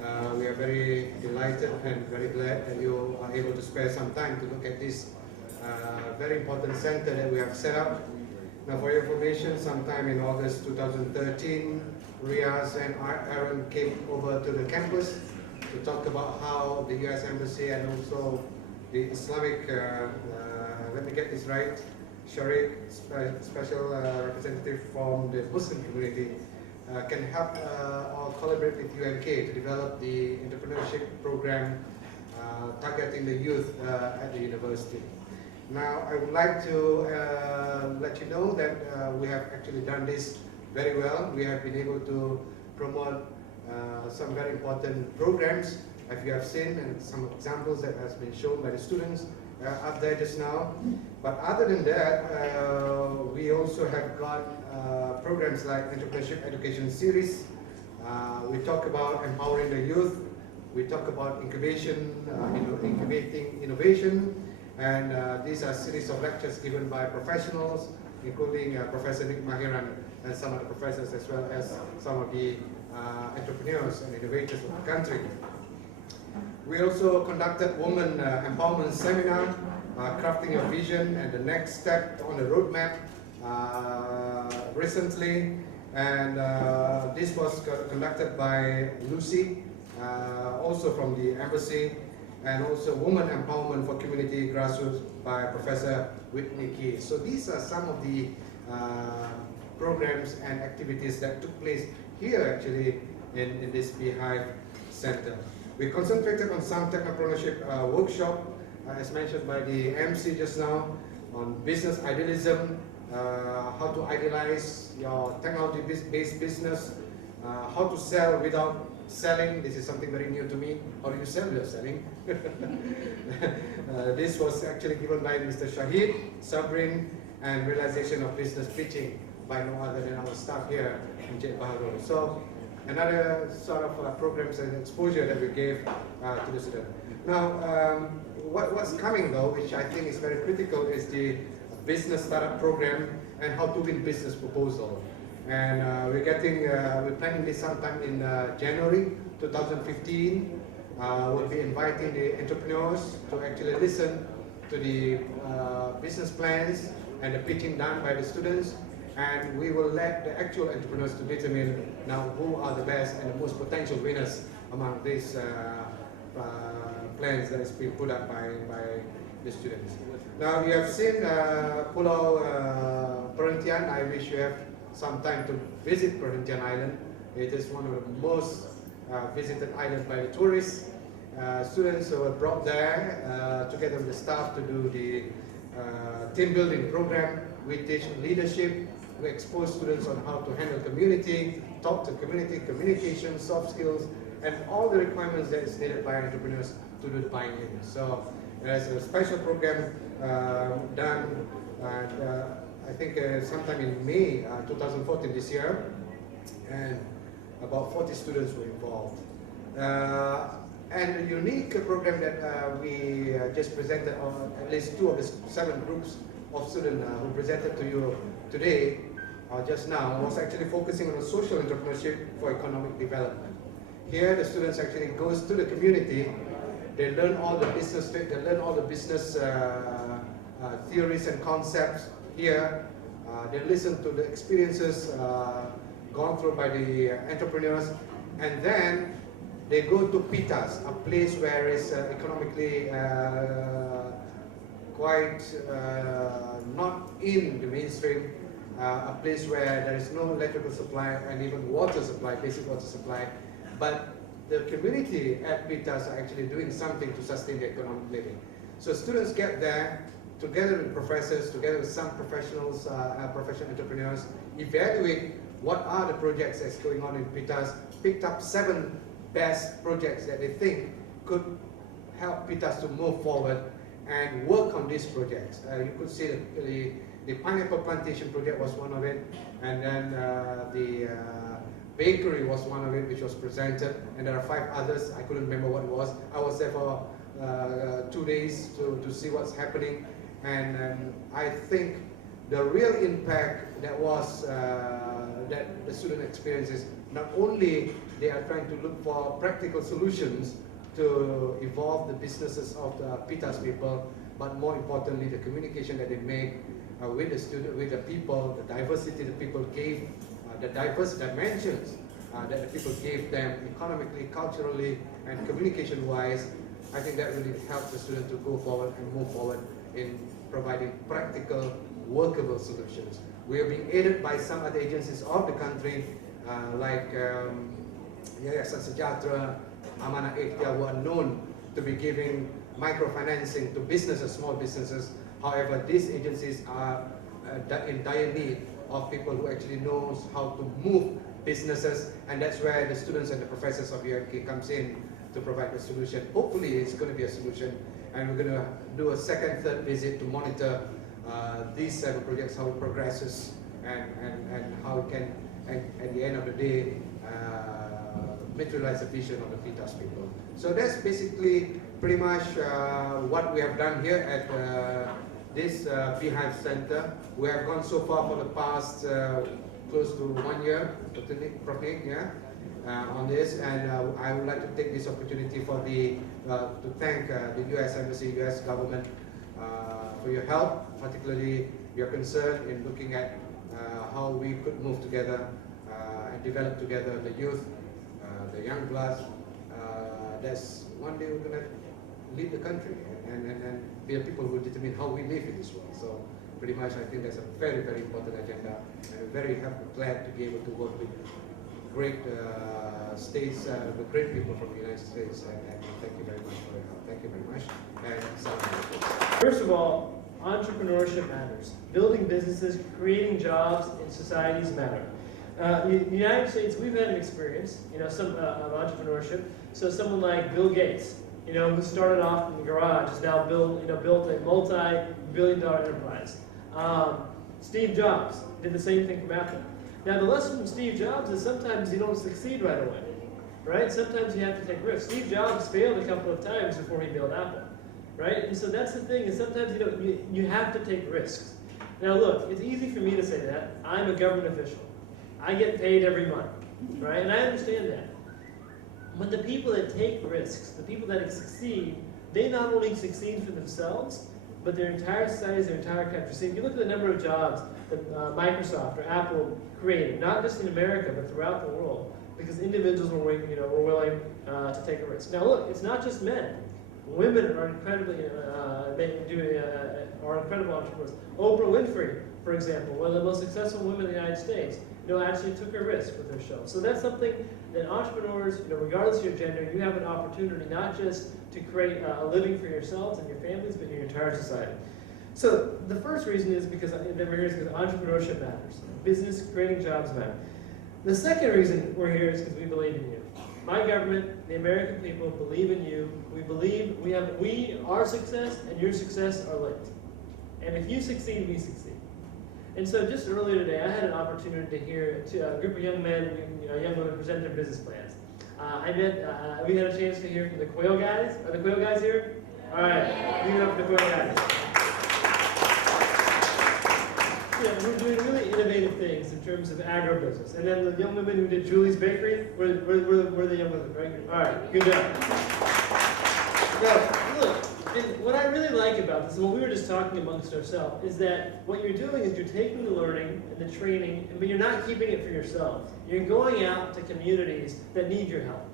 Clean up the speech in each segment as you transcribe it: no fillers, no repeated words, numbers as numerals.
We are very delighted and very glad that you are able to spare some time to look at this very important center that we have set up. Now, for your information, sometime in August 2013, Riaz and Aaron came over to the campus to talk about how the US Embassy and also the Islamic, let me get this right, Sharik, special representative from the Muslim community, can help or collaborate with UMK to develop the entrepreneurship program targeting the youth at the university. Now, I would like to let you know that we have actually done this very well. We have been able to promote some very important programs, as you have seen, and some examples that has been shown by the students up there just now. But other than that, we also have got programs like Entrepreneurship Education Series. We talk about empowering the youth. We talk about incubation, incubating innovation. And these are series of lectures given by professionals, including Professor Nick Mahiran and some of the professors, as well as some of the entrepreneurs and innovators of the country. We also conducted Women Empowerment Seminar, Crafting Your Vision and the Next Step on the Roadmap recently. And this was conducted by Lucy, also from the Embassy, and also Women Empowerment for Community Grassroots by Professor Whitney Key. So these are some of the programs and activities that took place here actually in this BeeHive Center. We concentrated on some technopreneurship workshop, as mentioned by the MC just now, on business idealism, how to idealize your technology-based business, how to sell without selling. This is something very new to me. How do you sell without selling? This was actually given by Mr. Shahid, Sabrin, and realization of business pitching by no other than our staff here in Jet Bahru. So another sort of programs and exposure that we gave to the students. Now, what's coming though, which I think is very critical, is the business startup program and how to win business proposal. And we're planning this sometime in January 2015. We'll be inviting the entrepreneurs to actually listen to the business plans and the pitching done by the students. And we will let the actual entrepreneurs to determine now who are the best and the most potential winners among these plans that is being put up by the students. Now, you have seen Pulau Perhentian. I wish you have some time to visit Perhentian Island. It is one of the most visited islands by the tourists. Students were brought there together with the staff to do the team building program. We teach leadership. We expose students on how to handle community, talk to community, communication, soft skills, and all the requirements that is needed by entrepreneurs to do the buying in. So there's a special program done, I think sometime in May 2014 this year, and about 40 students were involved. And a unique program that we just presented on at least 2 of the 7 groups of students who presented to you today, just now, was actually focusing on social entrepreneurship for economic development. Here, the students actually goes to the community. They learn all the business, theories and concepts here. They listen to the experiences gone through by the entrepreneurs, and then they go to Pitas, a place where it's economically quite not in the mainstream, a place where there is no electrical supply and even water supply, basic water supply, but the community at Pitas are actually doing something to sustain their economic living. So students get there, together with professors, together with some professionals, professional entrepreneurs, evaluate what are the projects that's going on in Pitas, picked up 7 best projects that they think could help Pitas to move forward and work on these projects. You could see the pineapple plantation project was one of it, and then the bakery was one of it, which was presented, and there are 5 others. I couldn't remember what it was. I was there for 2 days to see what's happening, and I think the real impact that was that the student experiences not only they are trying to look for practical solutions to evolve the businesses of the PITAS people, but more importantly, the communication that they make with the student, with the people, the diversity the people gave, the diverse dimensions that the people gave them economically, culturally, and communication-wise. I think that really helps the student to go forward and move forward in providing practical, workable solutions. We are being aided by some other agencies of the country, like Yayasan Sejahtera, Amanah Ikhtiar, who are known to be giving microfinancing to businesses, small businesses. However, these agencies are in dire need of people who actually knows how to move businesses, and that's where the students and the professors of UMK comes in to provide the solution. Hopefully it's going to be a solution, and we're going to do a second, third visit to monitor these type of projects, how it progresses, and how it can, at the end of the day, materialize the vision of the PITAS people. So that's basically pretty much what we have done here at this BeeHive Center. We have gone so far for the past close to 1 year, on this, and I would like to take this opportunity for to thank the U.S. Embassy, U.S. government for your help, particularly your concern in looking at how we could move together and develop together the youth, the young blood. That's one day we're going to lead the country and be a people who determine how we live in this world. So pretty much I think that's a very, very important agenda, and I'm very glad to be able to work with great states, with great people from the United States, and thank you very much for your help. Thank you very much. And first of all, entrepreneurship matters. Building businesses, creating jobs in societies matter. In the United States, we've had an experience, some of entrepreneurship. So someone like Bill Gates, who started off in the garage, has now built a multi-billion-dollar enterprise. Steve Jobs did the same thing from Apple. Now, the lesson from Steve Jobs is sometimes you don't succeed right away, right? Sometimes you have to take risks. Steve Jobs failed a couple of times before he built Apple, right? And so that's the thing, is sometimes you have to take risks. Now, look, it's easy for me to say that. I'm a government official. I get paid every month, right? And I understand that. But the people that take risks, the people that succeed, they not only succeed for themselves, but their entire societies, their entire country. So if you look at the number of jobs that Microsoft or Apple created, not just in America, but throughout the world, because individuals were willing to take a risk. Now look, it's not just men. Women are incredibly, are incredible entrepreneurs. Oprah Winfrey, for example, one of the most successful women in the United States, actually took a risk with her show. So that's something that entrepreneurs, regardless of your gender, you have an opportunity not just to create a living for yourselves and your families, but your entire society. So the first reason is because entrepreneurship matters. Business, creating jobs matter. The second reason we're here is because we believe in you. My government, the American people, believe in you. We believe our success and your success are linked. And if you succeed, we succeed. And so just earlier today, I had an opportunity to hear a group of young men, young women present their business plans. We had a chance to hear from the Quail guys. Are the Quail guys here? All right, give it up for the Quail guys. We're doing really innovative things in terms of agribusiness. And then the young women who did Julie's Bakery, we're the young women, right? All right, good job. Now, look, and what I really like about this, and what we were just talking amongst ourselves, is that what you're doing is you're taking the learning and the training, but you're not keeping it for yourself. You're going out to communities that need your help.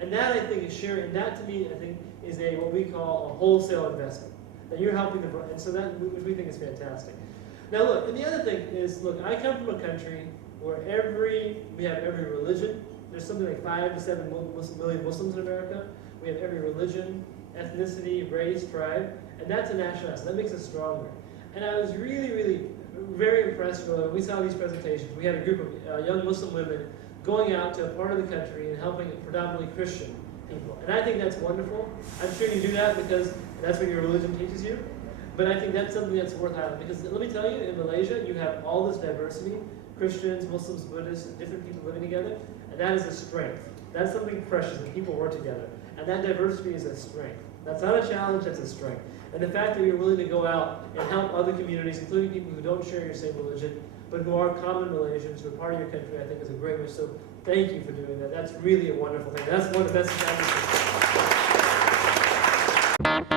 And that, I think, is sharing, and that to me, I think, is what we call a wholesale investment. That you're helping them, and so that, which we think is fantastic. Now look, and the other thing is, look, I come from a country where we have every religion. There's something like 5 to 7 million Muslims in America. We have every religion, ethnicity, race, tribe, and that's a national asset. That makes us stronger. And I was really, really very impressed when we saw these presentations. We had a group of young Muslim women going out to a part of the country and helping predominantly Christian people. And I think that's wonderful. I'm sure you do that because that's what your religion teaches you. But I think that's something that's worth having, because let me tell you, in Malaysia, you have all this diversity, Christians, Muslims, Buddhists, different people living together, and that is a strength. That's something precious, that people work together. And that diversity is a strength. That's not a challenge, that's a strength. And the fact that you're willing to go out and help other communities, including people who don't share your same religion, but who are common Malaysians, who are part of your country, I think is a great message. So thank you for doing that. That's really a wonderful thing. That's one of the best things I've ever seen.